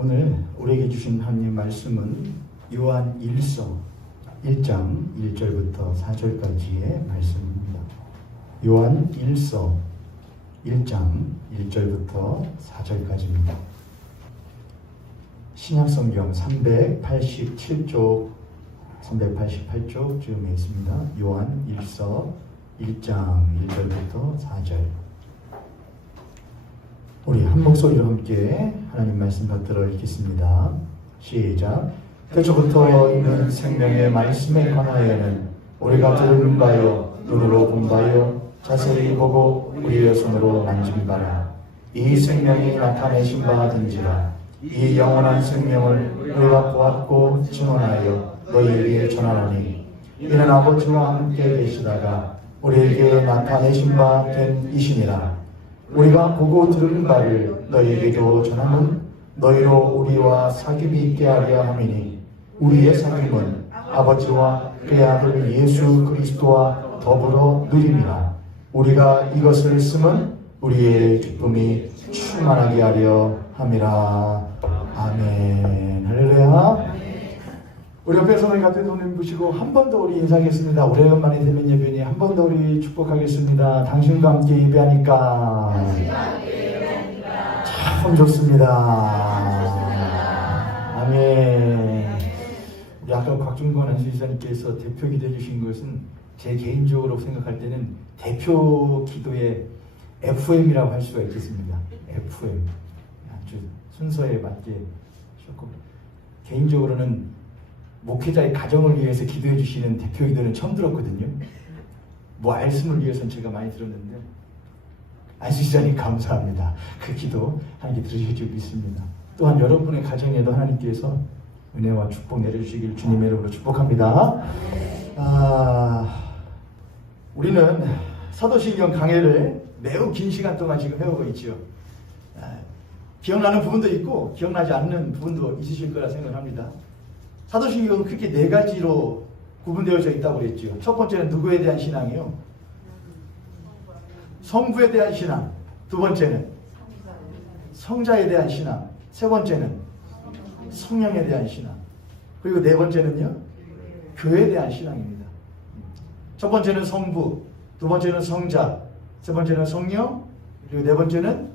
오늘 우리에게 주신 하나님 말씀은 요한 1서 1장 1절부터 4절까지의 말씀입니다. 요한 1서 1장 1절부터 4절까지입니다. 신약성경 387쪽 388쪽 쯤에 있습니다. 요한 1서 1장 1절부터 4절. 우리 한 목소리로 함께 하나님 말씀 받들어 읽겠습니다. 시작. 태초부터 있는 생명의 말씀에 관하여는 우리가 들은 바요 눈으로 본 바요 자세히 보고 우리의 손으로 만진 바라. 이 생명이 나타내신 바든지라. 이 영원한 생명을 우리가 보았고 증언하여 너희에게 전하노니 이는 아버지와 함께 계시다가 우리에게 나타내신 바 된 이시니라. 우리가 보고 들은 바를 너희에게도 전함은 너희로 우리와 사귐이 있게 하려 함이니 우리의 사귐은 아버지와 그의 아들 예수 그리스도와 더불어 누림이라. 우리가 이것을 쓰면 우리의 기쁨이 충만하게 하려 함이라. 아멘. 할렐루야. 우리 옆에 손을 같은 손을 부시고 한 번 더 우리 인사하겠습니다. 오래간만에 되는 예배니 한 번 더 우리 축복하겠습니다. 당신과 함께 예배하니까 참 좋습니다. 아멘. 우리 아까 곽중권 안수지사님께서 대표 기도해 주신 것은 제 개인적으로 생각할 때는 대표 기도의 FM이라고 할 수가 있겠습니다. FM. 아주 순서에 맞게 조금 개인적으로는 목회자의 가정을 위해서 기도해 주시는 대표 기도는 처음 들었거든요. 말씀을 위해서는 제가 많이 들었는데 안수지사님 감사합니다. 그 기도 하나님께 들으실 줄 믿습니다. 또한 여러분의 가정에도 하나님께서 은혜와 축복 내려주시길 주님의 이름으로 축복합니다. 우리는 사도신경 강해를 매우 긴 시간 동안 지금 해오고 있죠. 기억나는 부분도 있고 기억나지 않는 부분도 있으실 거라 생각합니다. 사도신경은 크게 네 가지로 구분되어져 있다고 그랬죠. 첫 번째는 누구에 대한 신앙이요? 성부에 대한 신앙. 두 번째는 성자에 대한 신앙. 세 번째는 성령에 대한 신앙. 그리고 네 번째는요? 교회에 대한 신앙입니다. 첫 번째는 성부, 두 번째는 성자, 세 번째는 성령, 그리고 네 번째는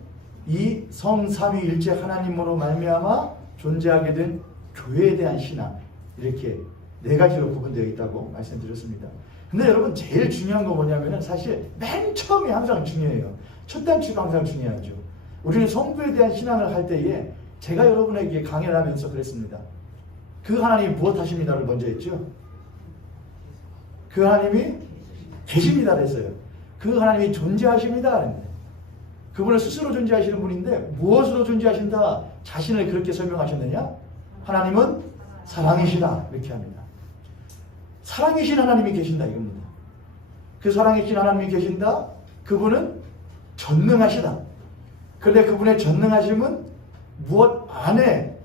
이 성삼위일체 하나님으로 말미암아 존재하게 된 교회에 대한 신앙. 이렇게 네 가지로 구분되어 있다고 말씀드렸습니다. 근데 여러분 제일 중요한 거 뭐냐면은 사실 맨 처음이 항상 중요해요. 첫 단추가 항상 중요하죠. 우리는 성부에 대한 신앙을 할 때에 제가 여러분에게 강연을 하면서 그랬습니다. 그 하나님이 무엇 하십니다를 먼저 했죠. 그 하나님이 계십니다 그랬어요. 그 하나님이 존재하십니다. 그분은 스스로 존재하시는 분인데 무엇으로 존재하신다? 자신을 그렇게 설명하셨느냐? 하나님은 사랑이시다. 이렇게 합니다. 사랑이신 하나님이 계신다 이겁니다. 그 사랑이신 하나님이 계신다. 그분은 전능하시다. 그런데 그분의 전능하심은 무엇 안에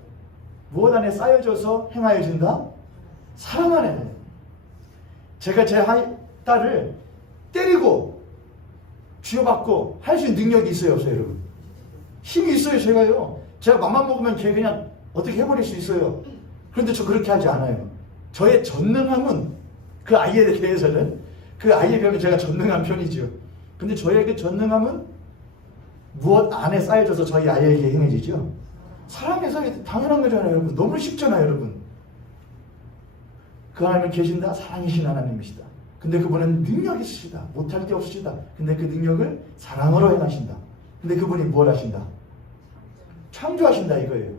쌓여져서 행하여진다? 사랑 안에. 제가 제 딸을 때리고 쥐어받고 할 수 있는 능력이 있어요 없어요 여러분? 힘이 있어요 제가요. 제가 맘만 먹으면 걔 그냥 어떻게 해버릴 수 있어요. 그런데 저 그렇게 하지 않아요. 저의 전능함은 그 아이에 대해서는 그 아이에 비하면 제가 전능한 편이죠. 근데 저에게 전능함은 무엇 안에 쌓여져서 저희 아이에게 행해지죠. 사랑해서 당연한 거잖아요 여러분. 너무 쉽잖아요 여러분. 그 하나님은 계신다. 사랑이신 하나님이시다. 근데 그분은 능력이 있으시다. 못할 게 없으시다. 근데 그 능력을 사랑으로 행하신다. 근데 그분이 뭘 하신다? 창조하신다 이거예요.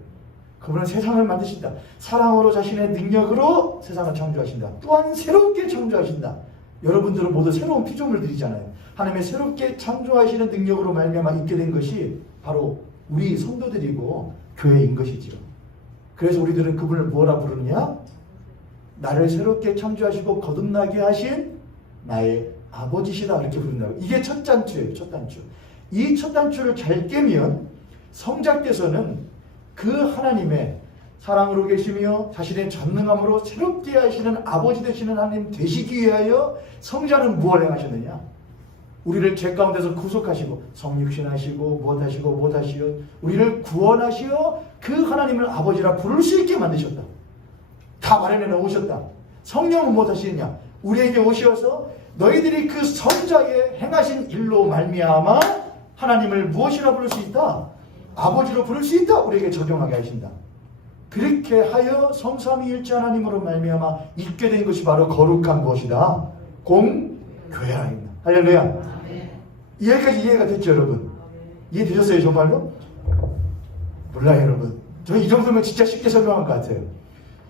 그분은 세상을 만드신다. 사랑으로 자신의 능력으로 세상을 창조하신다. 또한 새롭게 창조하신다. 여러분들은 모두 새로운 피조물들이잖아요. 하나님의 새롭게 창조하시는 능력으로 말미암아 있게 된 것이 바로 우리 성도들이고 교회인 것이지요. 그래서 우리들은 그분을 뭐라 부르느냐? 나를 새롭게 창조하시고 거듭나게 하신 나의 아버지시다 이렇게 부른다고. 이게 첫 단추예요. 첫 단추. 이 첫 단추를 잘 깨면 성자께서는 그 하나님의 사랑으로 계시며 자신의 전능함으로 새롭게 하시는 아버지 되시는 하나님 되시기 위하여 성자는 무엇을 행하셨느냐? 우리를 죄 가운데서 구속하시고 성육신하시고 무엇하시오 우리를 구원하시어 그 하나님을 아버지라 부를 수 있게 만드셨다. 다 마련해 놓으셨다. 성령은 무엇하시느냐? 우리에게 오시어서 너희들이 그 선자의 행하신 일로 말미암아 하나님을 무엇이라 부를 수 있다? 아버지로 부를 수 있다. 우리에게 적용하게 하신다. 그렇게 하여 성삼위일체 하나님으로 말미암아 있게 된 것이 바로 거룩한 무엇이다? 공교회라입니다. 할렐루야. 여기까지 이해가 됐죠, 여러분? 이해되셨어요, 정말로? 몰라요, 여러분. 저는 이 정도면 진짜 쉽게 설명할 것 같아요.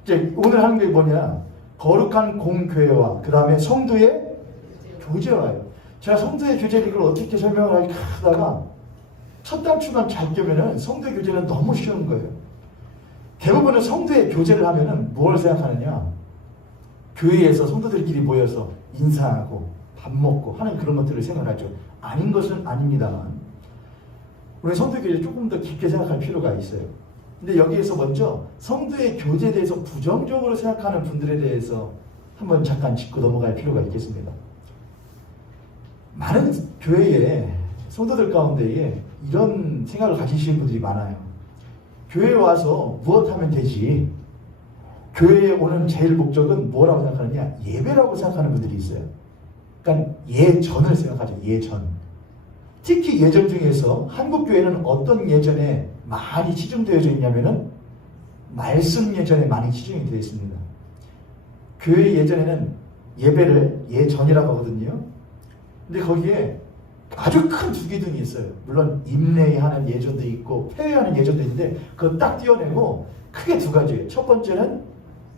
이제 오늘 하는 게 뭐냐? 거룩한 공교회와 그 다음에 성도의 교제와요. 제가 성도의 교제를 이걸 어떻게 설명을 할까 하다가 첫 단추만 잘 껴면은 성도의 교제는 너무 쉬운 거예요. 대부분은 성도의 교제를 하면은 뭘 생각하느냐? 교회에서 성도들끼리 모여서 인사하고 밥 먹고 하는 그런 것들을 생각하죠. 아닌 것은 아닙니다만 우리 성도의 교제 조금 더 깊게 생각할 필요가 있어요. 근데 여기에서 먼저 성도의 교제에 대해서 부정적으로 생각하는 분들에 대해서 한번 잠깐 짚고 넘어갈 필요가 있겠습니다. 많은 교회에 성도들 가운데에 이런 생각을 가지시는 분들이 많아요. 교회에 와서 무엇하면 되지? 교회에 오는 제일 목적은 뭐라고 생각하느냐? 예배라고 생각하는 분들이 있어요. 그러니까 예전을 생각하죠. 예전. 특히 예전 중에서 한국 교회는 어떤 예전에 많이 치중되어져 있냐면은 말씀 예전에 많이 치중이 되어 있습니다. 교회 예전에는 예배를 예전이라고 하거든요. 근데 거기에 아주 큰 두 기둥이 있어요. 물론 임례하는 예전도 있고 폐회하는 예전도 있는데 그거 딱 띄어내고 크게 두 가지예요. 첫 번째는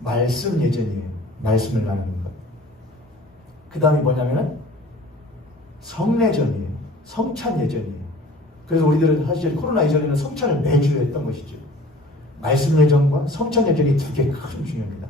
말씀 예전이에요. 말씀을 나누는 것. 그 다음이 뭐냐면은 성례전이에요. 성찬 예전이에요. 그래서 우리들은 사실 코로나 이전에는 성찬을 매주 했던 것이죠. 말씀 예전과 성찬 예전이 두 개 큰 중요합니다.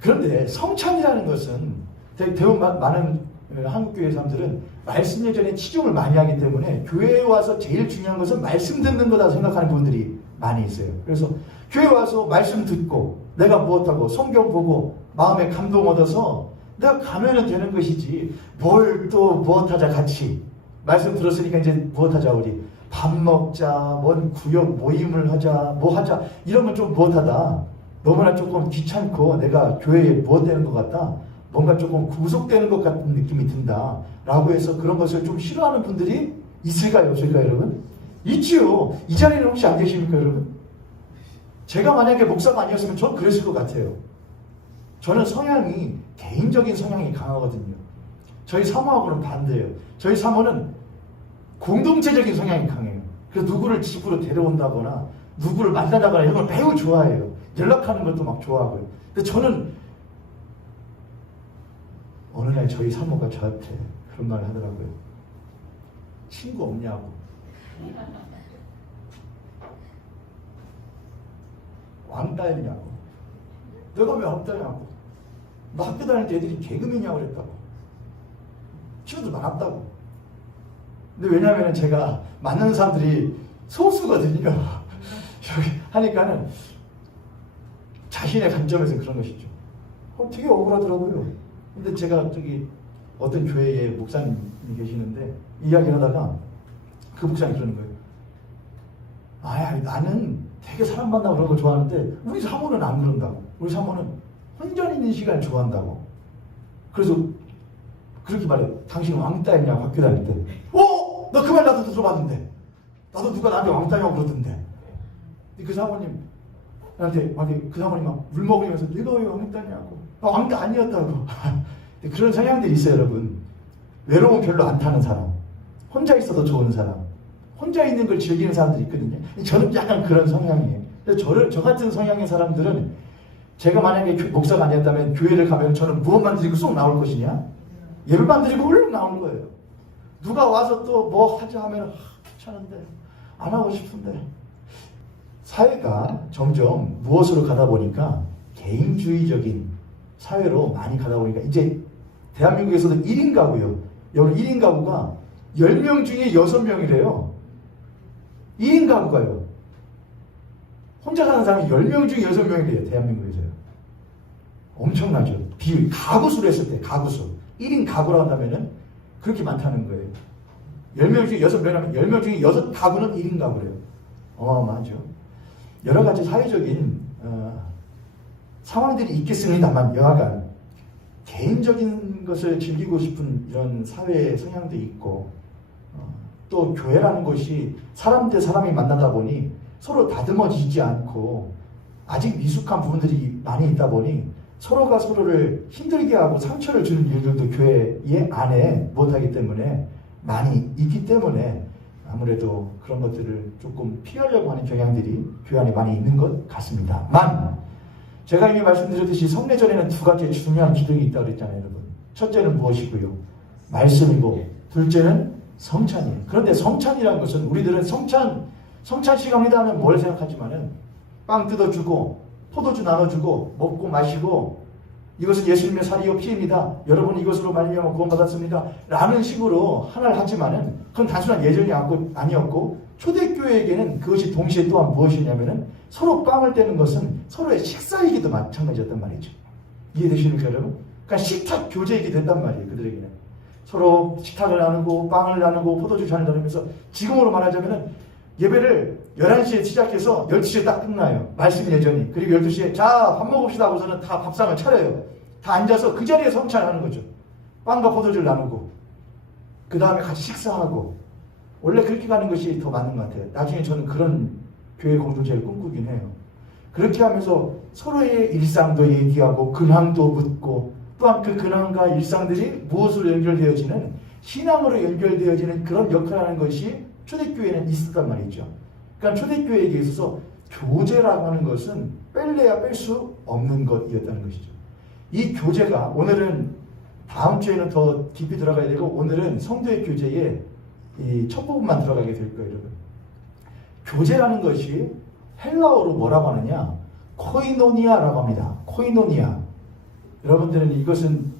그런데 성찬이라는 것은 대부분 많은 한국교회 사람들은 말씀 예전에 치중을 많이 하기 때문에 교회에 와서 제일 중요한 것은 말씀 듣는 거다 생각하는 분들이 많이 있어요. 그래서 교회 와서 말씀 듣고 내가 무엇하고 성경 보고 마음에 감동 얻어서 내가 가면은 되는 것이지 뭘 또 무엇하자 같이 말씀 들었으니까 이제 무엇하자 우리 밥 먹자 뭔 구역 모임을 하자 뭐 하자 이런 건 좀 무엇하다 너무나 조금 귀찮고 내가 교회에 무엇 되는 것 같다 뭔가 조금 구속되는 것 같은 느낌이 든다 라고 해서 그런 것을 좀 싫어하는 분들이 있을까요 없을까요 여러분? 있지요. 이 자리는 혹시 안 계십니까 여러분? 제가 만약에 목사가 아니었으면 전 그랬을 것 같아요. 저는 성향이 개인적인 성향이 강하거든요. 저희 사모하고는 반대예요. 저희 사모는 공동체적인 성향이 강해요. 그래서 누구를 집으로 데려온다거나 누구를 만나다거나 이런 걸 매우 좋아해요. 연락하는 것도 막 좋아하고요. 근데 저는 어느 날 저희 사모가 저한테 그런 말을 하더라고요. 친구 없냐고. 왕따였냐고. 내가 왜 왕따냐고. 나 학교 다닐 때 애들이 개그맨이냐고 그랬다고. 친구들 많았다고. 근데 왜냐면 제가 만나는 사람들이 소수거든요. 하니까는 자신의 관점에서 그런 것이죠. 되게 억울하더라고요. 근데 제가 저기 어떤 교회에 목사님이 계시는데 이야기를 하다가 그 목사님이 그러는 거예요. 아야 나는 되게 사람 만나고 그런 거 좋아하는데 우리 사모는 안 그런다고. 우리 사모는 혼자 있는 시간을 좋아한다고. 그래서 그렇게 말해요. 당신은 왕따였냐고 학교 다닐 때. 너 그 말 나도 들어봤는데. 나도 누가 나한테 왕따냐고 그러던데. 그 사모님 나한테 그 사모님 막 울먹이면서 내가 왜 왕따냐고. 나 왕따 아니었다고. 그런 성향들이 있어요 여러분. 외로움 별로 안 타는 사람. 혼자 있어도 좋은 사람. 혼자 있는 걸 즐기는 사람들이 있거든요. 저는 약간 그런 성향이에요. 그래서 저 같은 성향의 사람들은 제가 만약에 목사가 아니었다면 교회를 가면 저는 무엇만 드리고 쏙 나올 것이냐? 예배만 드리고 얼른 나오는 거예요. 누가 와서 또 뭐 하자 하면 귀찮은데 안 하고 싶은데. 사회가 점점 무엇으로 가다 보니까 개인주의적인 사회로 많이 가다 보니까 이제 대한민국에서도 1인 가구요. 여기 1인 가구가 10명 중에 6명이래요. 1인 가구가요. 혼자 사는 사람이 10명 중에 6명이래요. 대한민국에서요. 엄청나죠. 비율, 가구수로 했을 때 가구수. 1인 가구라고 한다면은 그렇게 많다는 거예요. 10명 중에 6명이라면 10명 중에 6가구는 1인 가구래요. 어마어마하죠. 여러 가지 사회적인 상황들이 있겠습니다만 여하간 개인적인 것을 즐기고 싶은 이런 사회 성향도 있고 또 교회라는 것이 사람 대 사람이 만나다 보니 서로 다듬어지지 않고 아직 미숙한 부분들이 많이 있다 보니 서로가 서로를 힘들게 하고 상처를 주는 일들도 교회 안에 못하기 때문에 많이 있기 때문에 아무래도 그런 것들을 조금 피하려고 하는 경향들이 교회 안에 많이 있는 것 같습니다만 제가 이미 말씀드렸듯이 성례전에는 2가지 중요한 기둥이 있다고 그랬잖아요, 여러분. 첫째는 무엇이고요? 말씀이고 둘째는 성찬이에요. 그런데 성찬이라는 것은 우리들은 성찬 시간이다 하면 뭘 생각하지만은 빵 뜯어주고 포도주 나눠주고 먹고 마시고 이것은 예수님의 살이요 피입니다. 여러분 이것으로 말미암아 구원받았습니다. 라는 식으로 하나를 하지만은 그건 단순한 예절이 아니었고 초대교회에게는 그것이 동시에 또한 무엇이냐면은 서로 빵을 떼는 것은 서로의 식사이기도 마찬가지였단 말이죠. 이해되시는가요, 여러분? 그러니까 식탁 교제이기도 했단 말이에요, 그들에게는. 서로 식탁을 나누고 빵을 나누고 포도주 잔을 나누면서 지금으로 말하자면은 예배를 11시에 시작해서 12시에 딱 끝나요. 말씀 예전이. 그리고 12시에 자, 밥 먹읍시다 하고서는 다 밥상을 차려요. 다 앉아서 그 자리에 성찬하는 거죠. 빵과 포도주를 나누고 그 다음에 같이 식사하고 원래 그렇게 가는 것이 더 맞는 것 같아요. 나중에 저는 그런 교회 공동체를 꿈꾸긴 해요. 그렇게 하면서 서로의 일상도 얘기하고 근황도 묻고 또한 그 근황과 일상들이 무엇으로 연결되어지는 신앙으로 연결되어지는 그런 역할을 하는 것이 초대교회는 있었단 말이죠. 그러니까 초대교회에게 있어서 교제라고 하는 것은 뺄래야 뺄 수 없는 것이었다는 것이죠. 이 교제가 오늘은 다음 주에는 더 깊이 들어가야 되고 오늘은 성도의 교제에 이 첫 부분만 들어가게 될 거예요, 여러분. 교제라는 것이 헬라어로 뭐라고 하느냐? 코이노니아라고 합니다. 코이노니아. 여러분들은 이것은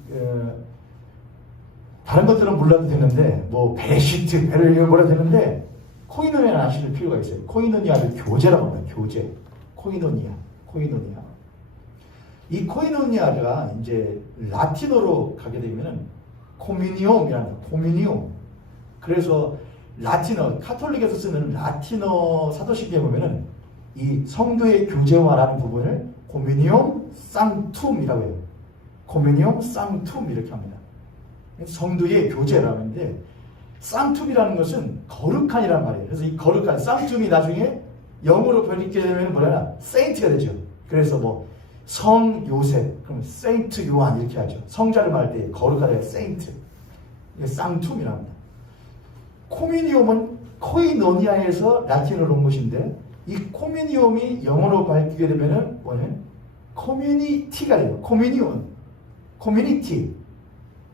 다른 것들은 몰라도 되는데 뭐 베시트, 배를 몰라도 되는데 코이노니아를 아실 필요가 있어요. 코이노니아를 교제라고 합니다. 교제. 코이노니아. 이 코이노니아가 이제 라틴어로 가게 되면은 코미니움이라는 코미니움. 그래서 라틴어, 카톨릭에서 쓰는 라틴어 사도신경에 보면은 이 성도의 교제화라는 부분을 코미니움 상툼이라고 해요. 코미니움 상툼 이렇게 합니다. 성도의 교제라는데 상툼이라는 것은 거룩한이란 말이에요. 그래서 이 거룩한 상툼이 나중에 영어로 번역게 되면 뭐냐? 세인트가 되죠. 그래서 뭐 성 요셉, 그럼 세인트 요한 이렇게 하죠. 성자를 말할 때 거룩하다 세인트. 이게 상툼이라고 합니다. 코미니움은 코이노니아에서 라틴어로 온 것인데 이 코미니움이 영어로 밝히게 되면은 뭐냐면 커뮤니티가 돼요. 커뮤니티.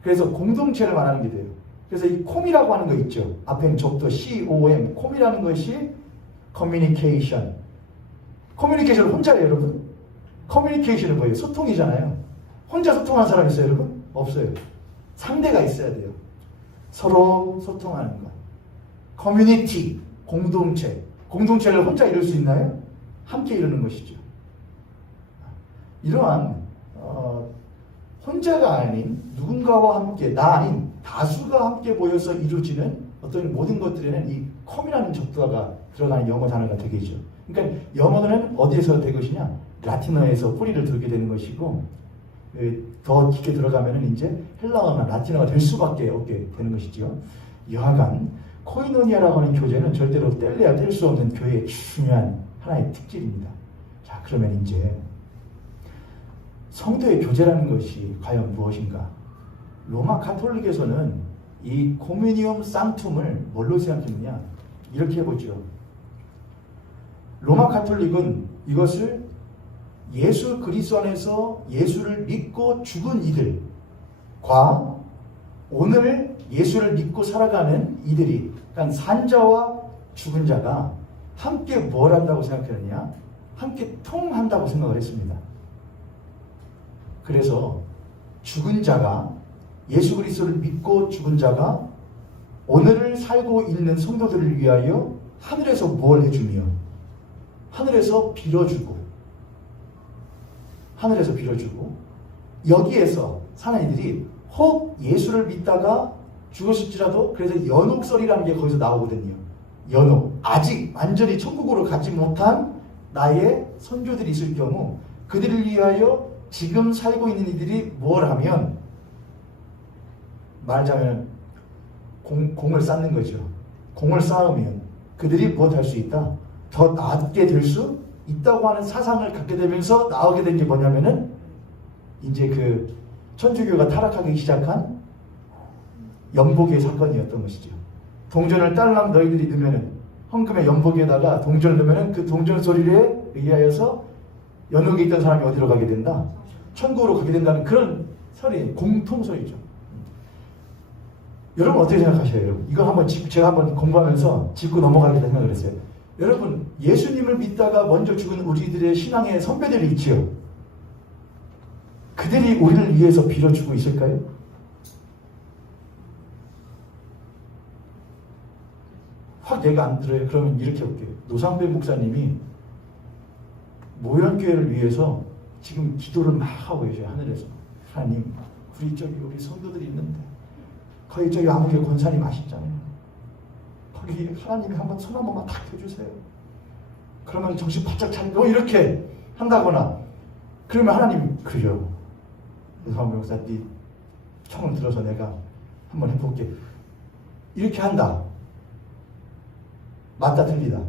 그래서 공동체를 말하는 게 돼요. 그래서 이 콤이라고 하는 거 있죠. 앞에는 적도 COM. 콤이라는 것이 커뮤니케이션. 커뮤니케이션은 혼자예요, 여러분. 커뮤니케이션은 뭐예요? 소통이잖아요. 혼자 소통하는 사람 있어요, 여러분? 없어요. 상대가 있어야 돼요. 서로 소통하는 것. 커뮤니티, 공동체. 공동체를 혼자 이룰 수 있나요? 함께 이루는 것이죠. 이러한 혼자가 아닌 누군가와 함께, 나 아닌 다수가 함께 모여서 이루어지는 어떤 모든 것들에는 이 컴이라는 접두어가 들어가는 영어 단어가 되겠죠. 그러니까 영어는 어디에서 될 것이냐? 라틴어에서 뿌리를 두게 되는 것이고 더 깊게 들어가면은 이제 헬라어나 라틴어가 될 수밖에 없게 되는 것이죠. 여하간 코이노니아라고 하는 교제는 절대로 뗄래야 뗄 수 없는 교회의 중요한 하나의 특질입니다. 자, 그러면 이제 성도의 교제라는 것이 과연 무엇인가? 로마 가톨릭에서는 이 코미니움 상툼을 뭘로 생각했느냐? 이렇게 해보죠. 로마 가톨릭은 이것을 예수 그리스도 안에서 예수를 믿고 죽은 이들과 오늘 예수를 믿고 살아가는 이들이, 그러니까 산자와 죽은 자가 함께 뭘 한다고 생각했느냐? 함께 통한다고 생각을 했습니다. 그래서 죽은 자가, 예수 그리스도를 믿고 죽은 자가 오늘을 살고 있는 성도들을 위하여 하늘에서 뭘 해주며 하늘에서 빌어주고 여기에서 사는 이들이 혹 예수를 믿다가 죽었을지라도 그래서 연옥설이라는 게 거기서 나오거든요. 연옥. 아직 완전히 천국으로 가지 못한 나의 선조들이 있을 경우 그들을 위하여 지금 살고 있는 이들이 뭘 하면 말하자면 공을 쌓는 거죠. 공을 쌓으면 그들이 무엇 할 수 있다? 더 낫게 될 수 있다고 하는 사상을 갖게 되면서 나오게 된 게 뭐냐면은 이제 그 천주교가 타락하기 시작한 연복의 사건이었던 것이죠. 동전을 딸랑 너희들이 넣으면은 헌금의 연복에다가 동전을 넣으면은 그 동전 소리에 의하여서 연옥에 있던 사람이 어디로 가게 된다? 천국으로 가게 된다는 그런 설이 공통설이죠. 여러분 어떻게 생각하셔요? 여러분? 이거 한번 제가 한번 공부하면서 짚고 넘어가겠다 생각을 했어요. 여러분 예수님을 믿다가 먼저 죽은 우리들의 신앙의 선배들이 있지요. 그들이 우리를 위해서 빌어주고 있을까요? 확 얘가 안 들어요. 그러면 이렇게 볼게요. 노상배 목사님이 모현교회를 위해서 지금 기도를 막 하고 계셔요. 하늘에서. 하나님, 우리 성도들이 있는데 거기 저기 아무개 권사님 아시잖아요. 거기 하나님이 한번 손 한 번만 탁 펴주세요. 그러면 정신 바짝 차리고 이렇게 한다거나 그러면 하나님 그래요. 노상배 목사 네 청을 들어서 내가 한번 해볼게. 이렇게 한다. 맞다 틀리다.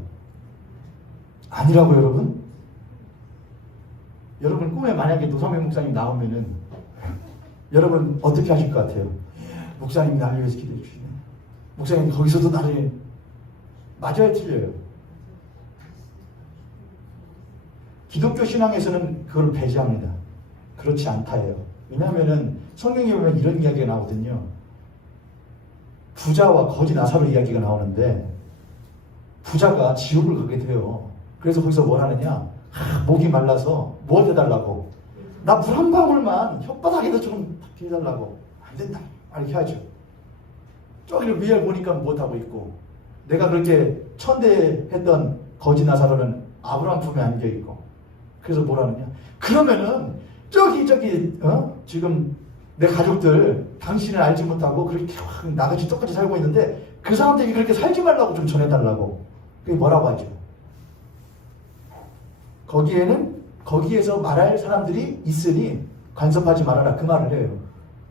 아니라고 여러분? 여러분 꿈에 만약에 노상배 목사님 나오면은 여러분 어떻게 하실 것 같아요? 목사님이 나를 위해서 기도해 주시네. 목사님 거기서도 나를 맞아요 틀려요? 기독교 신앙에서는 그걸 배제합니다. 그렇지 않다예요. 왜냐하면은 성경에 보면 이런 이야기가 나오거든요. 부자와 거지 나사로 이야기가 나오는데 부자가 지옥을 가게 돼요. 그래서 거기서 뭘 하느냐? 목이 말라서 뭐 해달라고? 나 물 한 방울만 혓바닥에다 좀 해달라고. 안 된다. 이렇게 하죠. 저기를 위에 보니까 못하고 있고 내가 그렇게 천대했던 거지 나사로는 아브라함 품에 안겨있고 그래서 뭘 하느냐? 그러면은 저기 지금 내 가족들 당신을 알지 못하고 그렇게 나같이 똑같이 살고 있는데 그 사람들이 그렇게 살지 말라고 좀 전해달라고. 그게 뭐라고 하죠? 거기에서 말할 사람들이 있으니 간섭하지 말아라. 그 말을 해요.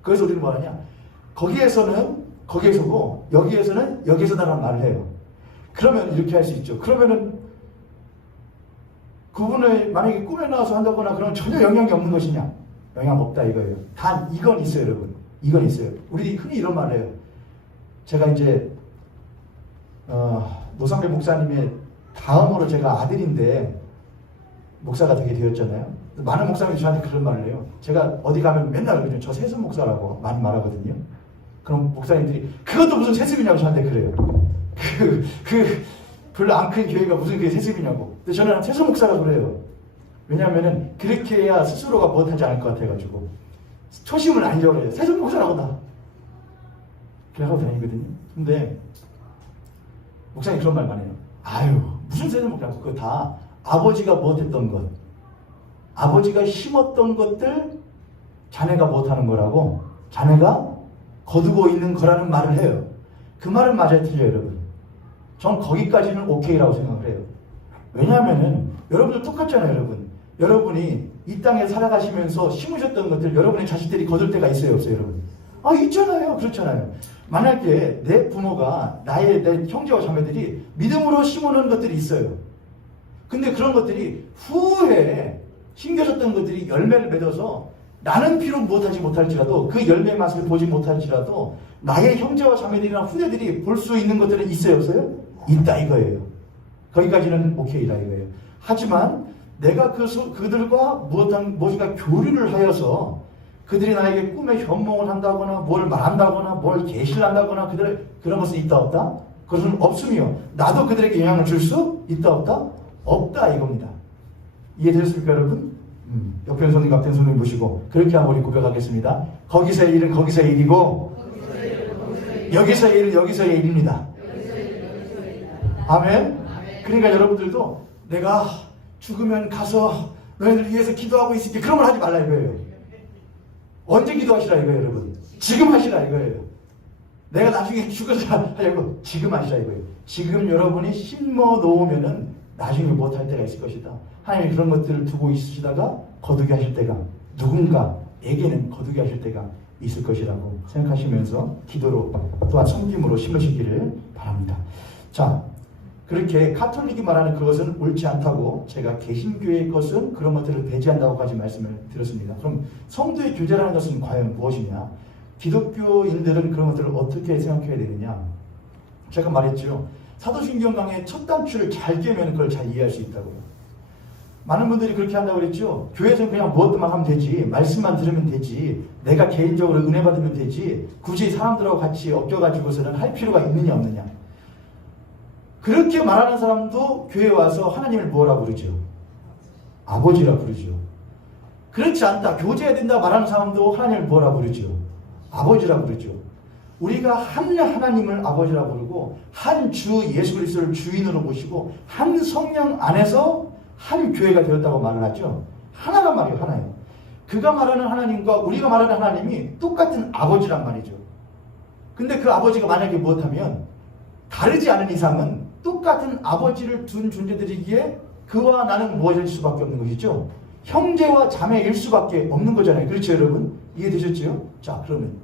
그래서 우리는 뭐 하냐? 거기에서는 거기에서고 여기에서는 여기에서다라는 말을 해요. 그러면 이렇게 할 수 있죠. 그러면은 그분을 만약에 꿈에 나와서 한다거나 그러면 전혀 영향이 없는 것이냐? 영향 없다 이거예요. 단 이건 있어요, 여러분. 이건 있어요. 우리 흔히 이런 말을 해요. 제가 이제 노상배 목사님의 다음으로 제가 아들인데 목사가 되게 되었잖아요. 많은 목사님이 저한테 그런 말을 해요. 제가 어디 가면 맨날 그러죠. 저 세습 목사라고 많이 말하거든요. 그럼 목사님들이 그것도 무슨 세습이냐고 저한테 그래요. 별로 안 큰 교회가 무슨 그게 세습이냐고. 근데 저는 세습 목사라고 그래요. 왜냐하면은 그렇게 해야 스스로가 못하지 않을 것 같아가지고 초심을 안 잃어버려요. 해요. 세습 목사라고 나. 그래 하고 다니거든요. 근데 목사님 그런 말 많이 해요. 아유 무슨 세습 목사라고. 그거 다 아버지가 못했던 것, 아버지가 심었던 것들 자네가 못하는 거라고 자네가 거두고 있는 거라는 말을 해요. 그 말은 맞아요 틀려요 여러분? 전 거기까지는 오케이라고 생각을 해요. 왜냐하면은 여러분들 똑같잖아요 여러분. 여러분이 이 땅에 살아가시면서 심으셨던 것들 여러분의 자식들이 거둘 때가 있어요 없어요 여러분? 아 있잖아요. 그렇잖아요. 만약에 내 부모가 내 형제와 자매들이 믿음으로 심어놓은 것들이 있어요. 근데 그런 것들이 후에 심겨졌던 것들이 열매를 맺어서 나는 비록 못할지라도 그 열매의 맛을 보지 못할지라도 나의 형제와 자매들이나 후대들이 볼 수 있는 것들은 있어요 없어요? 있다 이거예요. 거기까지는 오케이다 이거예요. 하지만 내가 그들과 무엇인가 교류를 하여서 그들이 나에게 꿈에 현몽을 한다거나 뭘 말한다거나 뭘 계시를 한다거나 그런 것은 있다 없다? 그것은 없으며 나도 그들에게 영향을 줄 수 있다 없다? 없다 이겁니다. 이해되셨습니까 여러분? 옆에 손님 앞에 손님 보시고 그렇게 한번 우리 고백하겠습니다. 거기서의 일은 거기서의 일이고 여기서의 일은 여기서의 일입니다. 아멘. 그러니까 여러분들도 내가 죽으면 가서 너희들 위해서 기도하고 있을게 그런 걸 하지 말라 이거예요. 언제 기도하시라 이거예요 여러분? 지금 하시라 이거예요. 내가 나중에 죽어서 하려고 지금 하시라 이거예요. 지금 여러분이 심어 놓으면은 나중에 못할 때가 있을 것이다. 하나님이 그런 것들을 두고 있으시다가 거두게 하실 때가, 누군가에게는 거두게 하실 때가 있을 것이라고 생각하시면서 기도로 또한 섬김으로 심으시기를 바랍니다. 자, 그렇게 가톨릭이 말하는 그것은 옳지 않다고 제가 개신교의 것은 그런 것들을 배제한다고까지 말씀을 드렸습니다. 그럼 성도의 교제라는 것은 과연 무엇이냐? 기독교인들은 그런 것들을 어떻게 생각해야 되느냐? 제가 말했죠. 사도신경 강의 첫 단추를 잘 깨면 그걸 잘 이해할 수 있다고요. 많은 분들이 그렇게 한다고 그랬죠. 교회에서는 그냥 무엇만 하면 되지, 말씀만 들으면 되지, 내가 개인적으로 은혜 받으면 되지, 굳이 사람들하고 같이 엮여가지고서는 할 필요가 있느냐 없느냐. 그렇게 말하는 사람도 교회에 와서 하나님을 뭐라 부르죠? 아버지라 부르죠. 그렇지 않다, 교제해야 된다 말하는 사람도 하나님을 뭐라 부르죠? 아버지라 부르죠. 우리가 한 하나님을 아버지라 부르고 한 주 예수 그리스도를 주인으로 모시고 한 성령 안에서 한 교회가 되었다고 말을 하죠. 하나란 말이에요. 하나예요. 그가 말하는 하나님과 우리가 말하는 하나님이 똑같은 아버지란 말이죠. 근데 그 아버지가 만약에 무엇하면 다르지 않은 이상은 똑같은 아버지를 둔 존재들이기에 그와 나는 무엇일 수밖에 없는 것이죠. 형제와 자매일 수밖에 없는 거잖아요. 그렇죠 여러분? 이해되셨죠? 자, 그러면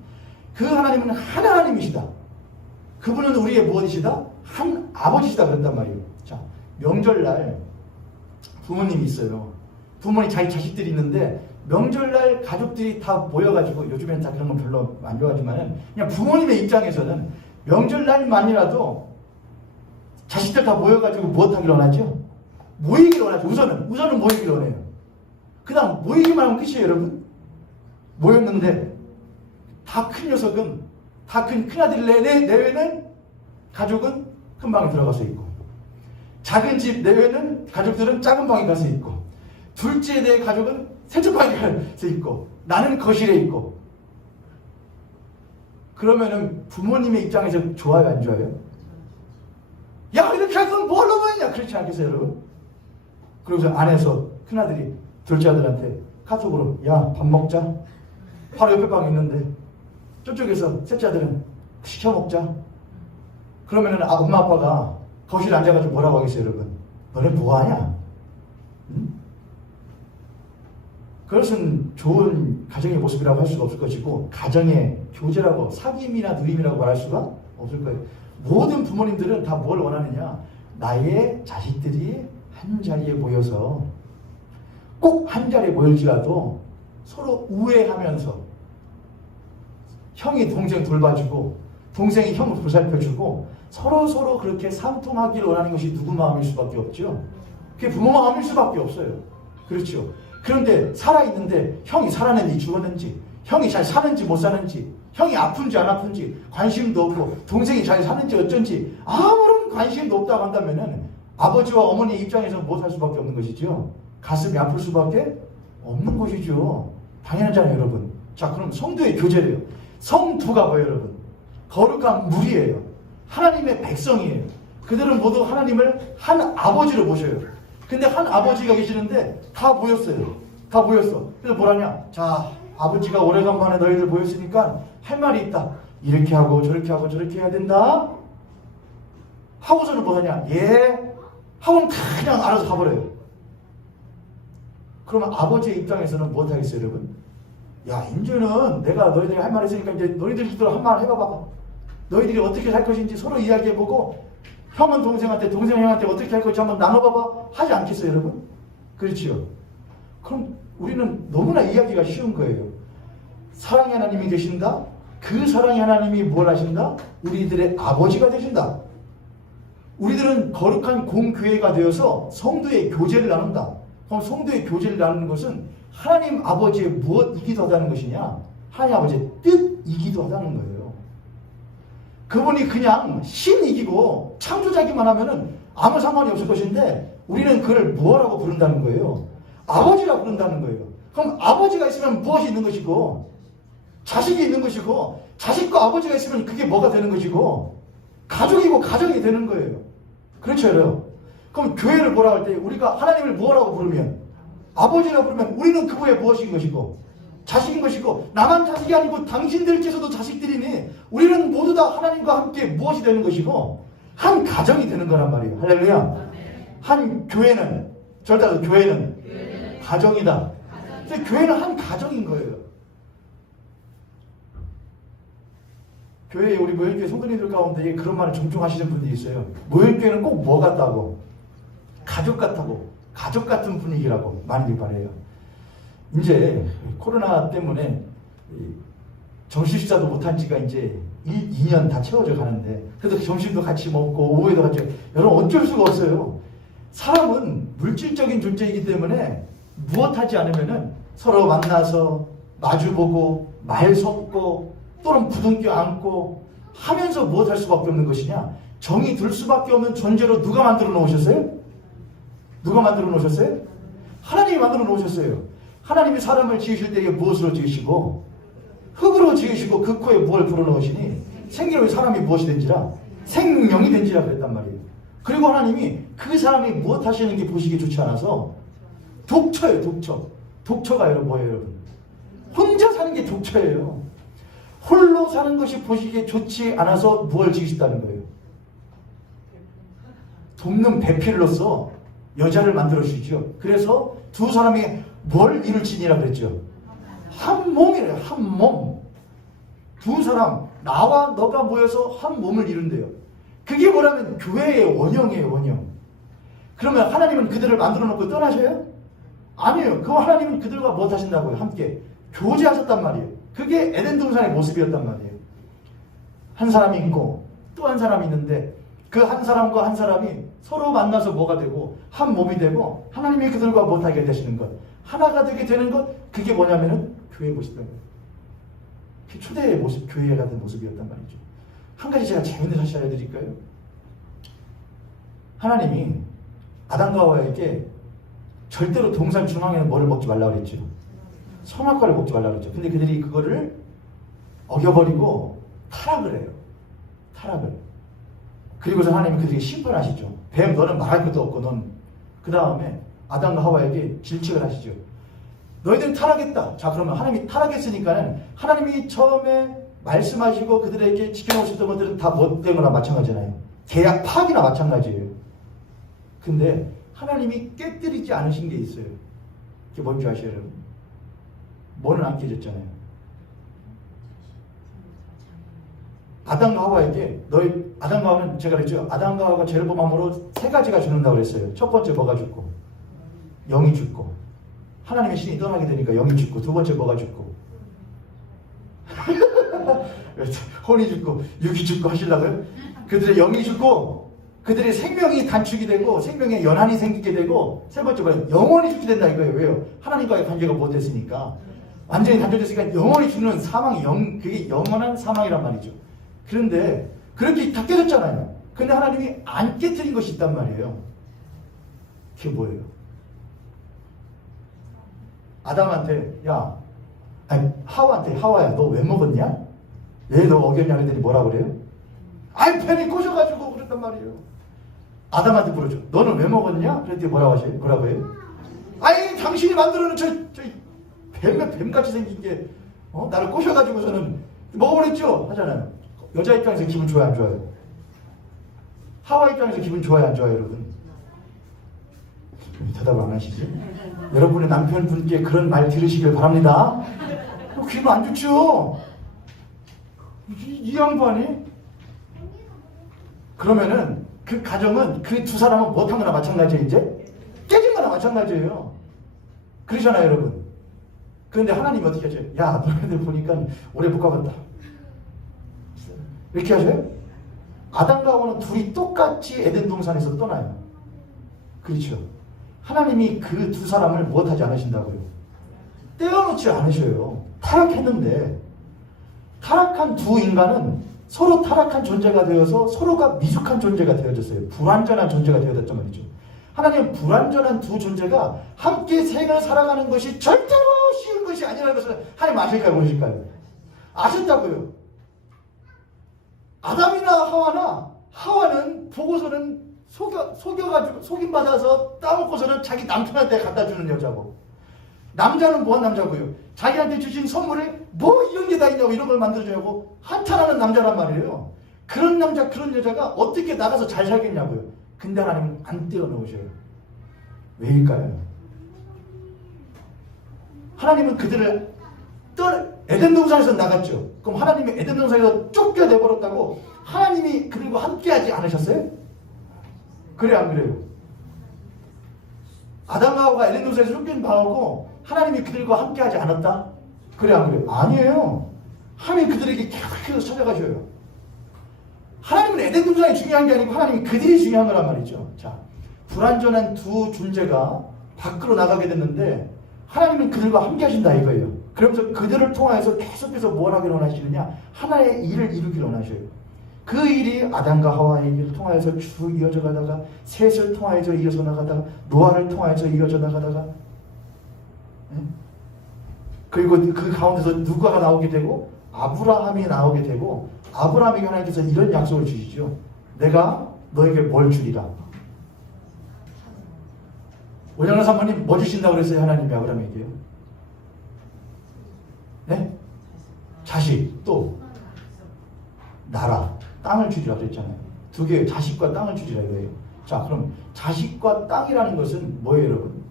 그 하나님은 한 하나님이시다. 그분은 우리의 무엇이시다? 한 아버지시다 그런단 말이에요. 자, 명절날 부모님이 있어요. 부모님 자기 자식들이 있는데 명절날 가족들이 다 모여가지고, 요즘에는 다 그런 건 별로 안 좋아하지만은 그냥 부모님의 입장에서는 명절날만이라도 자식들 다 모여가지고 무엇하기를 원하죠? 모이기를 원하죠. 우선은 모이기를 원해요. 그 다음 모이기만 하면 끝이에요 여러분. 모였는데 다 큰 녀석은, 다 큰 큰아들 내외는 가족은 큰 방에 들어가서 있고, 작은 집 내외는 가족들은 작은 방에 가서 있고, 둘째 내 가족은 세쪽 방에 가서 있고, 나는 거실에 있고. 그러면은 부모님의 입장에서 좋아요 안 좋아요? 야, 이렇게 할 건 뭘로 보이냐? 그렇지 않겠어요 여러분? 그러고서 안에서 큰아들이 둘째 아들한테 카톡으로, 야, 밥 먹자. 바로 옆에 방에 있는데 저쪽에서 셋째 아들은 시켜 먹자. 그러면은 엄마 아빠가 거실에 앉아가지고 뭐라고 하겠어요 여러분? 너네 뭐하냐? 응? 그것은 좋은 가정의 모습이라고 할 수가 없을 것이고, 가정의 교제라고, 사귐이나 누림이라고 말할 수가 없을 거예요. 모든 부모님들은 다 뭘 원하느냐? 나의 자식들이 한 자리에 모여서, 꼭 한 자리에 모일지라도 서로 우애하면서, 형이 동생 돌봐주고 동생이 형 보살펴주고 서로 그렇게 상통하기를 원하는 것이 누구 마음일 수밖에 없죠. 그게 부모 마음일 수밖에 없어요. 그렇죠. 그런데 살아있는데 형이 살았는지 죽었는지, 형이 잘 사는지 못 사는지, 형이 아픈지 안 아픈지 관심도 없고, 동생이 잘 사는지 어쩐지 아무런 관심도 없다고 한다면은 아버지와 어머니의 입장에서 못 할 수밖에 없는 것이죠. 가슴이 아플 수밖에 없는 것이죠. 당연하잖아요 여러분. 자, 그럼 성도의 교제래요. 성도가 뭐예요 여러분? 거룩한 무리예요. 하나님의 백성이에요. 그들은 모두 하나님을 한 아버지로 모셔요. 근데 한 아버지가 계시는데 다 모였어요. 다 모였어. 그래서 뭐라냐? 자, 아버지가 오래간만에 너희들 모였으니까 할 말이 있다. 이렇게 하고 저렇게 하고 저렇게 해야 된다. 하고서는 뭐하냐? 예. 하고는 그냥 알아서 가버려요. 그러면 아버지의 입장에서는 뭐 하겠어요 여러분? 야, 이제는 내가 너희들이 할 말 있으니까 이제 너희들도 한 말 해봐봐. 너희들이 어떻게 할 것인지 서로 이야기해보고, 형은 동생한테, 동생은 형한테 어떻게 할 것인지 한번 나눠봐봐. 하지 않겠어요 여러분? 그렇지요. 그럼 우리는 너무나 이야기가 쉬운 거예요. 사랑의 하나님이 계신다. 그 사랑의 하나님이 뭘 하신다? 우리들의 아버지가 되신다. 우리들은 거룩한 공교회가 되어서 성도의 교제를 나눈다. 그럼 성도의 교제를 나누는 것은 하나님 아버지의 무엇이기도 하다는 것이냐? 하나님 아버지의 뜻이기도 하다는 거예요. 그분이 그냥 신이기고 창조자기만 하면은 아무 상관이 없을 것인데, 우리는 그를 무엇라고 부른다는 거예요? 아버지라 부른다는 거예요. 그럼 아버지가 있으면 무엇이 있는 것이고, 자식이 있는 것이고, 자식과 아버지가 있으면 그게 뭐가 되는 것이고, 가족이고 가정이 되는 거예요. 그렇죠 여러분? 그럼 교회를 뭐라고 할 때 우리가 하나님을 무엇라고 부르면, 아버지라고 부르면 우리는 그분의 무엇인 것이고, 자식인 것이고, 나만 자식이 아니고 당신들께서도 자식들이니 우리는 모두 다 하나님과 함께 무엇이 되는 것이고 한 가정이 되는 거란 말이에요. 할렐루야. 한 교회는, 절대 교회는 가정이다. 근데 교회는 한 가정인 거예요. 교회에, 우리 모일교회 성도님들 가운데 그런 말을 종종 하시는 분들이 있어요. 모일교회는 꼭 뭐 같다고? 가족 같다고. 가족 같은 분위기라고 많이 말해요. 이제 코로나 때문에 점심식사도 못한 지가 이제 2년 다 채워져 가는데, 그래도 점심도 같이 먹고 오후에도 같이, 여러분 어쩔 수가 없어요. 사람은 물질적인 존재이기 때문에 무엇하지 않으면은 서로 만나서 마주보고 말 섞고 또는 부둥켜 안고 하면서 무엇할 수밖에 없는 것이냐? 정이 들 수밖에 없는 존재로 누가 만들어 놓으셨어요? 누가 만들어 놓으셨어요? 하나님이 만들어 놓으셨어요. 하나님이 사람을 지으실 때에 무엇으로 지으시고 흙으로 지으시고 그 코에 무엇을 불어넣으시니 생기로 사람이 무엇이 된지라 생명이 된지라 그랬단 말이에요. 그리고 하나님이 그 사람이 무엇 하시는 게 보시기 좋지 않아서 독처예요. 독처가 여러분 뭐예요? 여러분? 혼자 사는 게 독처예요. 홀로 사는 것이 보시기에 좋지 않아서 무엇을 지으셨다는 거예요? 돕는 배필로서 여자를 만들어 주시죠. 그래서 두 사람이 뭘 이룰지니라 그랬죠? 한 몸이래요. 한 몸. 두 사람, 나와 너가 모여서 한 몸을 이룬대요. 그게 뭐라면 교회의 원형이에요. 원형. 그러면 하나님은 그들을 만들어 놓고 떠나셔요? 아니에요. 그 하나님은 그들과 뭐 하신다고요? 함께 교제하셨단 말이에요. 그게 에덴 동산의 모습이었단 말이에요. 한 사람이 있고 또 한 사람이 있는데 그 한 사람과 한 사람이 서로 만나서 뭐가 되고 한 몸이 되고 하나님이 그들과 못하게 되시는 것, 하나가 되게 되는 것, 그게 뭐냐면은 교회의 모습이란 거예요. 그 초대의 모습, 교회에 같은 모습이었단 말이죠. 한 가지 제가 재밌는 사실 알려드릴까요? 하나님이 아담과 하와에게 절대로 동산 중앙에는 뭐를 먹지 말라고 그랬죠? 선악과를 먹지 말라고 그랬죠. 근데 그들이 그거를 어겨버리고 타락을 해요. 타락을. 그리고서 하나님이 그들에게 심판하시죠. 뱀, 너는 말할 것도 없고 넌. 그 다음에 아담과 하와에게 질책을 하시죠. 너희들은 타락했다. 자, 그러면 하나님이 타락했으니까는 하나님이 처음에 말씀하시고 그들에게 지켜놓으셨던 것들은 다 못된 거나 마찬가지잖아요. 계약 파기나 마찬가지예요. 근데 하나님이 깨뜨리지 않으신 게 있어요. 그게 뭔지 아시죠, 여러분? 뭐는 안 깨졌잖아요. 아담과 하와에게 아담과 하와는 제가 그랬죠. 아담과 하와가 죄를 범함으로 세 가지가 죽는다고 그랬어요. 첫 번째 뭐가 죽고? 영이 죽고. 하나님의 신이 떠나게 되니까 영이 죽고. 두 번째 뭐가 죽고? 혼이 죽고 육이 죽고 하시려고요? 그들의 영이 죽고 그들의 생명이 단축이 되고 생명에 연한이 생기게 되고, 세 번째 뭐예요? 영원히 죽게 된다 이거예요. 왜요? 하나님과의 관계가 못됐으니까. 완전히 단절됐으니까 영원히 죽는 사망이 그게 영원한 사망이란 말이죠. 그런데 그렇게 다 깨졌잖아요. 근데 하나님이 안 깨뜨린 것이 있단 말이에요. 그게 뭐예요? 아담한테 하와한테, 하와야 너 왜 먹었냐? 왜 너 어겼냐? 그랬더니 뭐라 그래요? 뱀이 꼬셔가지고 그랬단 말이에요. 아담한테 물어줘. 너는 왜 먹었냐? 그랬더니 뭐라고 해요? 당신이 만들어놓은 저 뱀같이 생긴 게 나를 꼬셔가지고서는 먹어버렸죠? 하잖아요. 여자 입장에서 기분 좋아요, 안 좋아요? 하와 입장에서 기분 좋아요, 안 좋아요, 여러분? 대답을 안 하시지? 여러분의 남편분께 그런 말 들으시길 바랍니다. 기분 안 좋죠? 이 양반이? 그러면은 그 가정은 그 두 사람은 못한 거나 마찬가지예요, 이제? 깨진 거나 마찬가지예요. 그러잖아요, 여러분. 그런데 하나님이 어떻게 하죠? 야, 너희들 보니까 오래 못 가봤다. 이렇게 하셔요? 아담과 하와는 둘이 똑같이 에덴 동산에서 떠나요. 그렇죠? 하나님이 그 두 사람을 무엇하지 않으신다고요? 떼어놓지 않으셔요. 타락했는데 타락한 두 인간은 서로 타락한 존재가 되어서 서로가 미숙한 존재가 되어졌어요. 불완전한 존재가 되어졌단 말이죠. 하나님은 불완전한 두 존재가 함께 생을 살아가는 것이 절대로 쉬운 것이 아니라는 것을 하나님 아실까요? 모르실까요? 아셨다고요. 아담이나 하와는 보고서는 속여가지고 속임받아서 따먹고서는 자기 남편한테 갖다 주는 여자고, 남자는 뭐한 남자고요? 자기한테 주신 선물을 뭐 이런 게 다 있냐고 이런 걸 만들어주냐고 한탄하는 남자란 말이에요. 그런 남자, 그런 여자가 어떻게 나가서 잘 살겠냐고요. 근데 하나님은 안 떼어놓으셔요. 왜일까요? 하나님은 그들을 에덴 동산에서 나갔죠. 그럼 하나님이 에덴 동산에서 쫓겨내버렸다고 하나님이 그들과 함께하지 않으셨어요? 그래 안 그래요? 아담과 하와가 에덴 동산에서 쫓겨나고 하나님이 그들과 함께하지 않았다? 그래 안 그래요? 아니에요. 하나님이 그들에게 계속해서 찾아가셔요. 하나님은 에덴 동산이 중요한 게 아니고 하나님이 그들이 중요한 거란 말이죠. 자, 불완전한 두 존재가 밖으로 나가게 됐는데 하나님은 그들과 함께 하신다 이거예요. 그러면서 그들을 통하여서 계속해서 뭘 하기를 원하시느냐? 하나의 일을 이루기를 원하셔요. 그 일이 아담과 하와의 일을 통하여서 쭉 이어져 가다가 셋을 통하여서 이어져 나가다가 노아를 통하여서 이어져 나가다가 그리고 그 가운데서 누가가 나오게 되고 아브라함이 나오게 되고 아브라함에게 하나님께서 이런 약속을 주시죠. 내가 너에게 뭘 주리라. 오정란 사모님 뭐 주신다고 그랬어요? 하나님이 아브라함에게요? 네? 자식, 또 나라, 땅을 주리라 그랬잖아요. 두 개의 자식과 땅을 주리라 이거예요. 자, 그럼 자식과 땅이라는 것은 뭐예요, 여러분?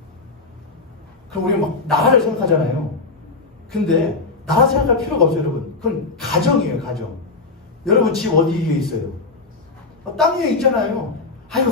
그럼 우리 막 나라를 생각하잖아요. 근데 나라 생각할 필요가 없어요, 여러분. 그건 가정이에요, 가정. 여러분 집 어디에 있어요? 땅 위에 있잖아요. 아이고,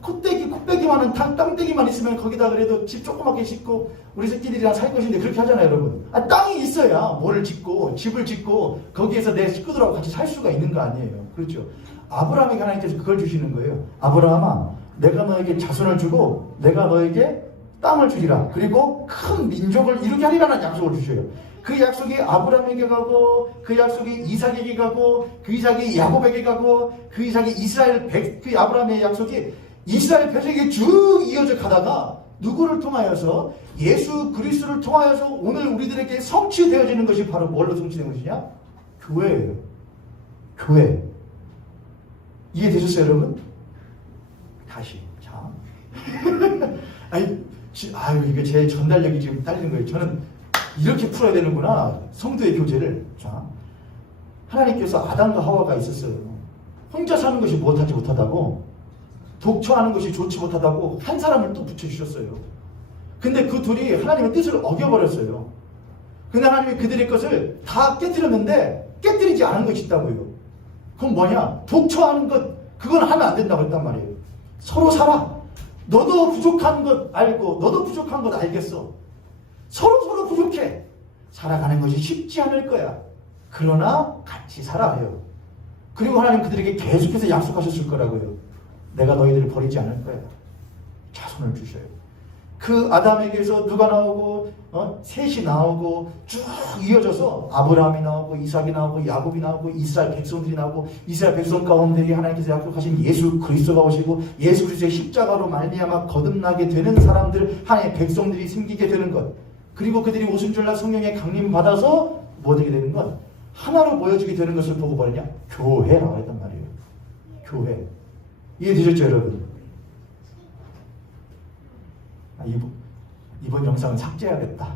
코빼기만은 땅떼기만 있으면 거기다 그래도 집 조그맣게 짓고 우리 새끼들이랑 살 것인데 그렇게 하잖아요, 여러분. 땅이 있어야 뭐를 짓고 집을 짓고 거기에서 내 식구들하고 같이 살 수가 있는 거 아니에요. 그렇죠? 아브라함에게 하나님께서 그걸 주시는 거예요. 아브라함아, 내가 너에게 자손을 주고 내가 너에게 땅을 주리라. 그리고 큰 민족을 이루게 하리라는 약속을 주셔요. 그 약속이 아브라함에게 가고 그 약속이 이삭에게 가고 그 이삭이 야곱에게 가고 그 이삭이 그 아브라함의 약속이 이스라엘 백성에게 쭉 이어져 가다가 누구를 통하여서 예수 그리스도를 통하여서 오늘 우리들에게 성취되어지는 것이 바로 뭘로 성취된 것이냐? 교회예요. 교회. 이해되셨어요, 여러분? 다시. 자. 아유, 이게 제 전달력이 지금 딸리는 거예요. 저는 이렇게 풀어야 되는구나. 성도의 교제를. 자. 하나님께서 아담과 하와가 있었어요. 혼자 사는 것이 못하지 못하다고, 독처하는 것이 좋지 못하다고 한 사람을 또 붙여주셨어요. 근데 그 둘이 하나님의 뜻을 어겨버렸어요. 근데 하나님이 그들의 것을 다 깨뜨렸는데 깨뜨리지 않은 것이 있다고요. 그건 뭐냐? 독처하는 것, 그건 하면 안 된다고 했단 말이에요. 서로 살아. 너도 부족한 것 알고 너도 부족한 것 알겠어. 서로 부족해. 살아가는 것이 쉽지 않을 거야. 그러나 같이 살아요. 그리고 하나님 그들에게 계속해서 약속하셨을 거라고요. 내가 너희들을 버리지 않을 거야. 자손을 주셔요. 그 아담에게서 누가 나오고 셋이 나오고 쭉 이어져서 아브라함이 나오고 이삭이 나오고 야곱이 나오고 이스라엘 백성들이 나오고 이스라엘 백성 가운데 하나님께서 약속하신 예수 그리스도가 오시고 예수 그리스도의 십자가로 말미암아 거듭나게 되는 사람들, 하나님의 백성들이 생기게 되는 것, 그리고 그들이 오순절날 성령에 강림 받아서 뭐 되게 되는 것, 하나로 모여지게 되는 것을 보고 뭐냐? 교회라고 했단 말이에요. 교회. 이해되셨죠, 여러분? 이번 영상은 삭제해야겠다.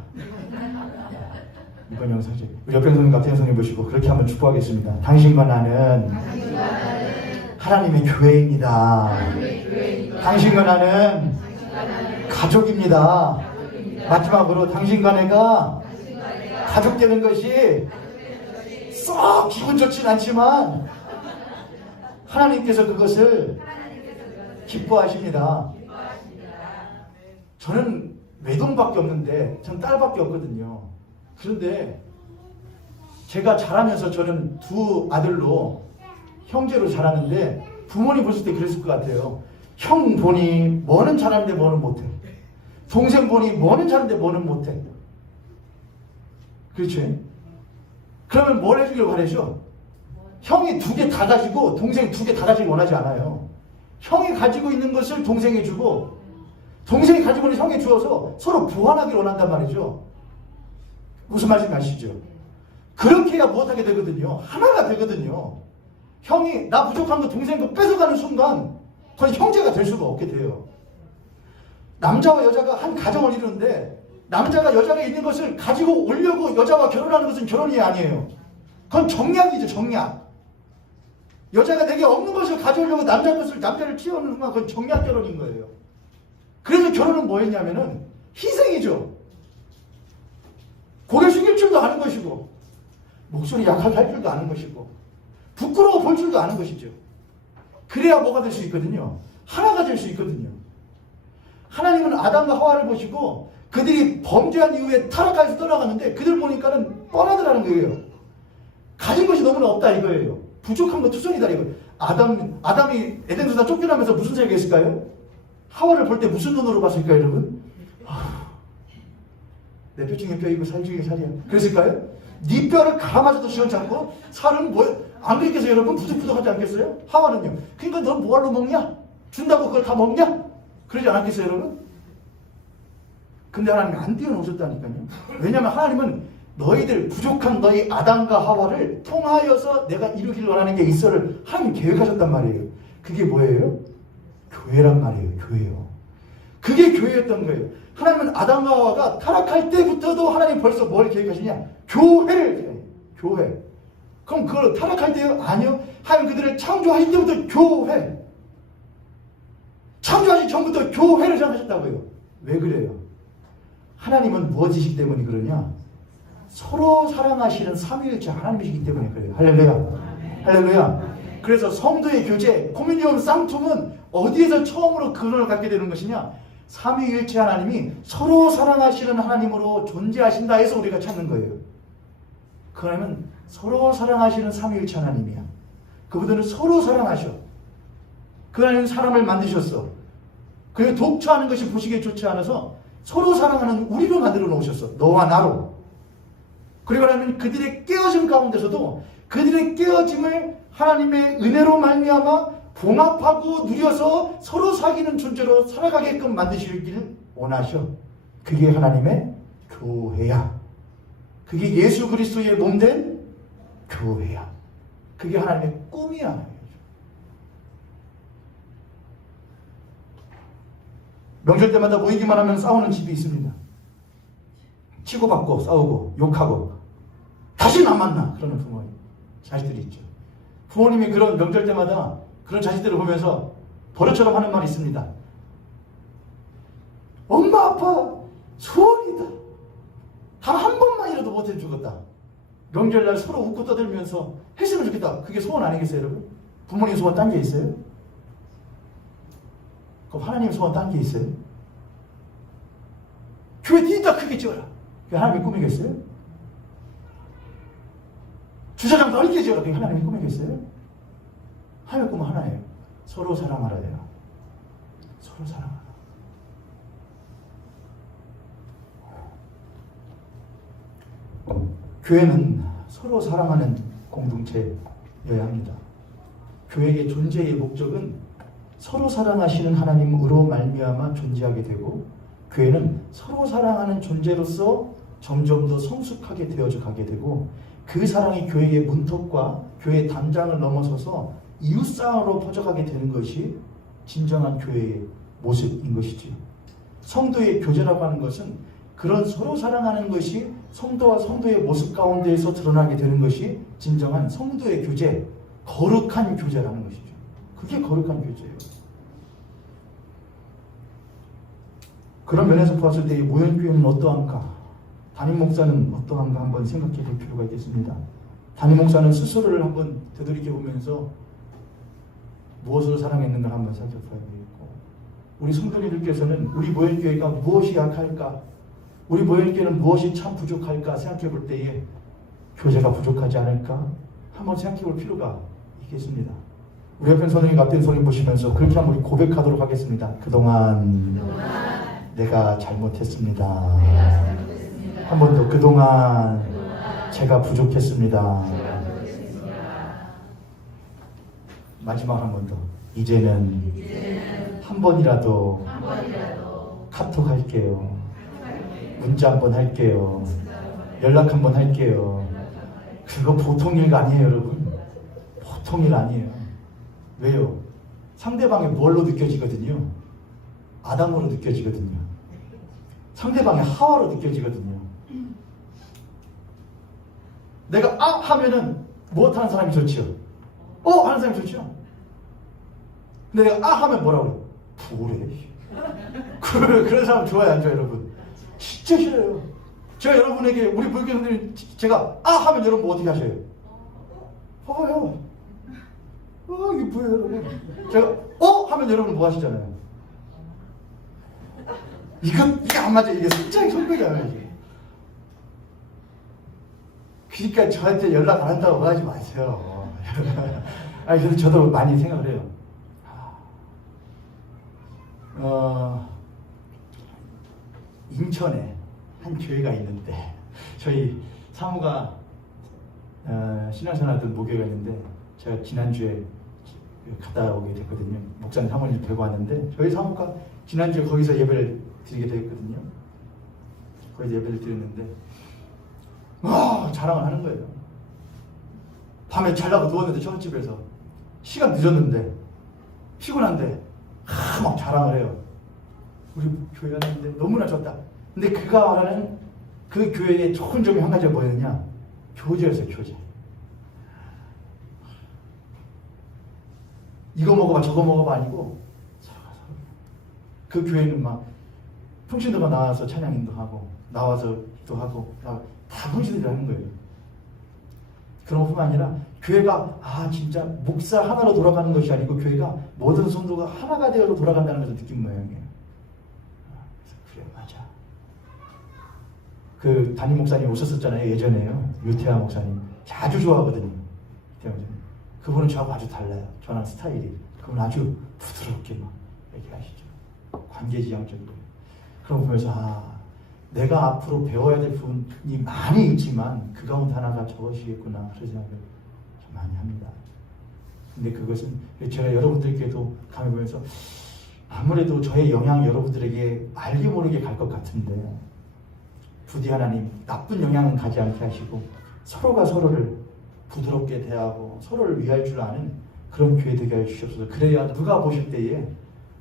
이번 영상 삭제. 우리 옆에 성님 같은 성님 보시고 그렇게 한번 축복하겠습니다. 당신과 나는 하나님의 교회입니다. 당신과 나는 가족입니다. 마지막으로 당신과 내가 가족 되는 것이 썩 기분 좋진 않지만 하나님께서 그것을 기뻐하십니다. 저는 외동밖에 없는데 전 딸밖에 없거든요. 그런데 제가 자라면서 저는 두 아들로 형제로 자랐는데 부모님 보실 때 그랬을 것 같아요. 형 보니 뭐는 잘하는데 뭐는 못해. 동생 보니 뭐는 잘하는데 뭐는 못해. 그렇지? 그러면 뭘 해주길 바라죠? 형이 두 개 다 가지고 동생이 두 개 다 가지길 원하지 않아요. 형이 가지고 있는 것을 동생이 주고 동생이 가지고 있는 형이 주어서 서로 보완하기를 원한단 말이죠. 무슨 말씀인지 아시죠? 그렇게 해야 무엇하게 되거든요. 하나가 되거든요. 형이 나 부족한 거 동생 거 뺏어가는 순간 그건 형제가 될 수가 없게 돼요. 남자와 여자가 한 가정을 이루는데 남자가 여자가 있는 것을 가지고 오려고 여자와 결혼하는 것은 결혼이 아니에요. 그건 정략이죠, 정략. 여자가 내게 없는 것을 가져오려고 남자를 키워오는 순간 그건 정략 결혼인 거예요. 그래서 결혼은 뭐였냐면은 희생이죠. 고개 숙일 줄도 아는 것이고 목소리 약하게 할 줄도 아는 것이고 부끄러워 볼 줄도 아는 것이죠. 그래야 뭐가 될 수 있거든요. 하나가 될 수 있거든요. 하나님은 아담과 하와를 보시고 그들이 범죄한 이후에 타락해서 떠나가는데 그들 보니까는 뻔하더라는 거예요. 가진 것이 너무나 없다 이거예요. 부족한 거 투성이다 이거예요. 아담이 에덴에서 쫓겨나면서 무슨 생각했을까요? 하와를 볼 때 무슨 눈으로 봤을까요, 여러분? 내 뼈 중에 뼈이고 살 중에 살이야. 그랬을까요? 네 뼈를 갈아마셔도 시원찮고 살은 안 그랬겠어요, 여러분? 부득부득하지 않겠어요? 하와는요. 그러니까 넌 뭐하러 먹냐? 준다고 그걸 다 먹냐? 그러지 않았겠어요, 여러분? 근데 하나님이 안 띄워놓으셨다니까요. 왜냐하면 하나님은 너희들 부족한 너희 아담과 하와를 통하여서 내가 이루기를 원하는 게 있어를 하나님 계획하셨단 말이에요. 그게 뭐예요? 교회란 말이에요. 교회요. 그게 교회였던 거예요. 하나님은 아담과 하와가 타락할 때부터도 하나님 벌써 뭘 계획하시냐? 교회를 계획해요. 교회. 그럼 그걸 타락할 때요? 아니요. 하나님 그들을 창조하실 때부터 교회. 창조하기 전부터 교회를 생각하셨다고요. 왜 그래요? 하나님은 무엇이시기 때문에 그러냐? 서로 사랑하시는 삼위일체 하나님이시기 때문에 그래요. 할렐루야. 할렐루야. 그래서 성도의 교제, 코미니온 쌍툼은 어디에서 처음으로 근원을 갖게 되는 것이냐? 삼위일체 하나님이 서로 사랑하시는 하나님으로 존재하신다 해서 우리가 찾는 거예요. 그 하나님은 서로 사랑하시는 삼위일체 하나님이야. 그분들은 서로 사랑하셔. 그 하나님은 사람을 만드셨어. 그리고 독처하는 것이 보시기에 좋지 않아서 서로 사랑하는 우리로 만들어 놓으셨어. 너와 나로. 그리고 하나님은 그들의 깨어짐 가운데서도 그들의 깨어짐을 하나님의 은혜로 말미암아 봉합하고 누려서 서로 사귀는 존재로 살아가게끔 만드시기를 원하셔. 그게 하나님의 교회야. 그게 예수 그리스도의 몸된 교회야. 그게 하나님의 꿈이야. 명절 때마다 모이기만 하면 싸우는 집이 있습니다. 치고받고 싸우고 욕하고 다시는 안 만나 그러는 부모님 자식들이 있죠. 부모님이 그런 명절 때마다 그런 자식들을 보면서 버릇처럼 하는 말이 있습니다. 엄마 아빠 소원이다. 단 한 번만이라도 못해 죽었다. 명절날 서로 웃고 떠들면서 했으면 좋겠다. 그게 소원 아니겠어요, 여러분? 부모님 소원 딴 게 있어요? 그럼 하나님 소원 딴 게 있어요? 교회 니다 크게 지어라. 그게 하나님의 꿈이겠어요? 주차장 넓게 지어라. 그게 하나님의 꿈이겠어요? 하나님의 꿈은 하나예요. 서로 사랑하라 돼요. 서로 사랑하라. 교회는 서로 사랑하는 공동체여야 합니다. 교회의 존재의 목적은 서로 사랑하시는 하나님으로 말미암아 존재하게 되고 교회는 서로 사랑하는 존재로서 점점 더 성숙하게 되어져 가게 되고 그 사랑이 교회의 문턱과 교회의 담장을 넘어서서 이웃사랑으로 퍼져가게 되는 것이 진정한 교회의 모습인 것이지요. 성도의 교제라고 하는 것은 그런 서로 사랑하는 것이 성도와 성도의 모습 가운데에서 드러나게 되는 것이 진정한 성도의 교제, 거룩한 교제라는 것이죠. 그게 거룩한 교제예요. 그런 면에서 보았을 때 이 모현교회는 어떠한가? 담임 목사는 어떠한가 한번 생각해 볼 필요가 있겠습니다. 담임 목사는 스스로를 한번 되돌이켜 보면서 무엇으로 사랑했는가 한번 생각해 봐야 되겠고 우리 성도님들께서는 우리 모현교회가 무엇이 약할까? 우리 모현교회는 무엇이 참 부족할까 생각해 볼 때에 교제가 부족하지 않을까? 한번 생각해 볼 필요가 있겠습니다. 우리 옆에 선생님 앞에 선생님 보시면서 그렇게 한번 고백하도록 하겠습니다. 그동안 내가 잘못했습니다. 한 번 더 그동안 제가 부족했습니다. 마지막 한 번 더. 이제는 한 번이라도 카톡 할게요. 문자 한 번 할게요. 연락 한 번 할게요. 그거 보통 일 아니에요, 여러분. 보통 일 아니에요. 왜요? 상대방이 뭘로 느껴지거든요. 아담으로 느껴지거든요. 상대방의 하와로 느껴지거든요. 내가 하면은 못하는 사람이 좋지요. 하는 사람이 좋죠. 근데 내가 하면 뭐라고 그래? 그런 사람 좋아요, 안 좋아요, 여러분? 진짜 싫어요. 제가 여러분에게, 우리 불교인들이 제가 하면 여러분 뭐 어떻게 하셔요? 형. 이게 뭐예요, 여러분? 제가 하면 여러분 뭐 하시잖아요? 이게 안 맞아. 이게 진짜 성격이잖아요, 이게. 그러니까 저한테 연락 안 한다고 하지 마세요. 아니, 그래서 저도 많이 생각을 해요. 인천에 한 교회가 있는데, 저희 사무가 신앙생활 하던 모교가 있는데, 제가 지난주에 갔다 오게 됐거든요. 목사님 사모님 뵈고 왔는데, 저희 사무가 지난주에 거기서 예배를 드리게 되었거든요. 거기서 예배를 드렸는데, 자랑을 하는 거예요. 밤에 자려고 누웠는데, 처갓집에서 시간 늦었는데, 피곤한데 막 자랑을 해요. 우리 교회 왔는데 너무나 좋다. 근데 그가 말하는 그 교회의 좋은 점이 한 가지가 뭐였냐? 교제였어요, 교제. 이거 먹어봐, 저거 먹어봐 아니고 서로가 서로. 그 교회는 막 평신도가 나와서 찬양인도 하고, 나와서 기도하고, 다 평신들이 하는 거예요. 그런 것뿐만 아니라 교회가 진짜 목사 하나로 돌아가는 것이 아니고, 교회가 모든 성도가 하나가 되어서 돌아간다는 것을 느낀 모양이에요. 그래서 그래, 맞아. 그 담임 목사님 오셨었잖아요, 예전에요. 유태하 목사님 아주 좋아하거든요. 그분은 저하고 아주 달라요. 저랑 스타일이. 그분은 아주 부드럽게 막 얘기하시죠. 관계지향적으로. 그런 거 보면서 내가 앞으로 배워야 될 부분이 많이 있지만 그 가운데 하나가 저것이겠구나, 그런 생각을 좀 많이 합니다. 근데 그것은 제가 여러분들께도 감히 보면서 아무래도 저의 영향이 여러분들에게 알게 모르게 갈 것 같은데, 부디 하나님 나쁜 영향은 가지 않게 하시고 서로가 서로를 부드럽게 대하고 서로를 위할 줄 아는 그런 교회 되게 해 주시옵소서. 그래야 누가 보실 때에,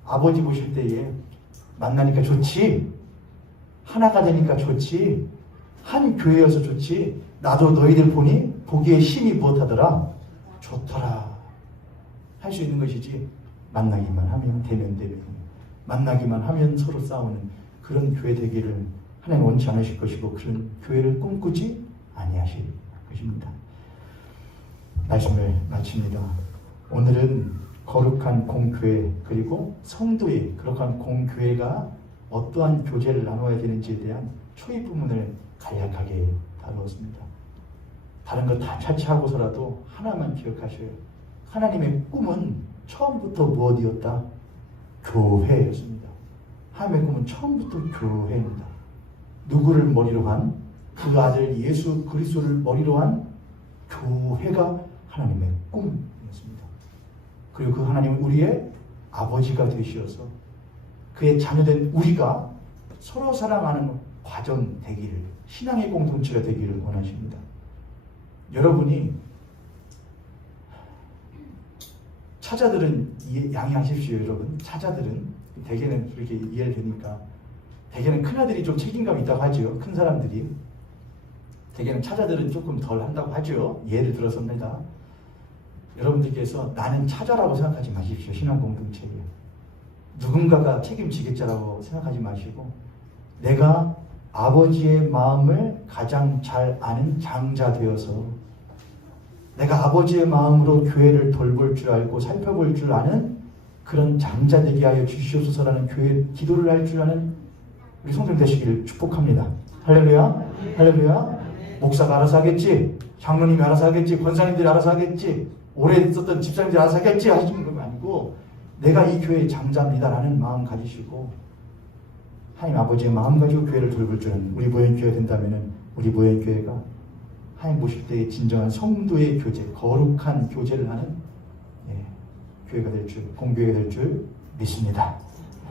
아버지 보실 때에 만나니까 좋지, 하나가 되니까 좋지, 한 교회여서 좋지, 나도 너희들 보기에 힘이 무엇하더라? 좋더라 할 수 있는 것이지, 만나기만 하면 대면 만나기만 하면 서로 싸우는 그런 교회 되기를 하나님 원치 않으실 것이고, 그런 교회를 꿈꾸지 아니하실 것입니다. 말씀을 마칩니다. 오늘은 거룩한 공교회, 그리고 성도의 거룩한 공교회가 어떠한 교제를 나눠야 되는지에 대한 초입 부분을 간략하게 다루었습니다. 다른 것 다 차치하고서라도 하나만 기억하셔요. 하나님의 꿈은 처음부터 무엇이었다? 교회였습니다. 하나님의 꿈은 처음부터 교회입니다. 누구를 머리로 한? 그 아들 예수 그리스도를 머리로 한 교회가 하나님의 꿈이었습니다. 그리고 그 하나님은 우리의 아버지가 되시어서 그의 자녀된 우리가 서로 사랑하는 과정 되기를, 신앙의 공동체가 되기를 원하십니다. 여러분이, 차자들은 양해하십시오, 여러분. 차자들은 대개는 그렇게 이해되니까, 대개는 큰아들이 좀 책임감이 있다고 하죠. 큰 사람들이. 대개는 차자들은 조금 덜 한다고 하죠. 예를 들어서입니다. 여러분들께서 나는 차자라고 생각하지 마십시오. 신앙 공동체에 누군가가 책임지겠자라고 생각하지 마시고, 내가 아버지의 마음을 가장 잘 아는 장자 되어서 내가 아버지의 마음으로 교회를 돌볼 줄 알고 살펴볼 줄 아는 그런 장자 되게 하여 주시옵소서라는 교회 기도를 할 줄 아는 우리 성도님 되시기를 축복합니다. 할렐루야, 할렐루야. 목사가 알아서 하겠지, 장로님이 알아서 하겠지, 권사님들이 알아서 하겠지, 오래 있었던 집사님들이 알아서 하겠지 하시는 건 아니고, 내가 이 교회의 장자입니다라는 마음 가지시고, 하나님 아버지의 마음 가지고 교회를 돌볼 줄 아는 우리 모형교회가 된다면, 우리 모형교회가 하나님 보실 때의 진정한 성도의 교제, 거룩한 교제를 하는 교회가 될 줄, 공교회가 될 줄 믿습니다.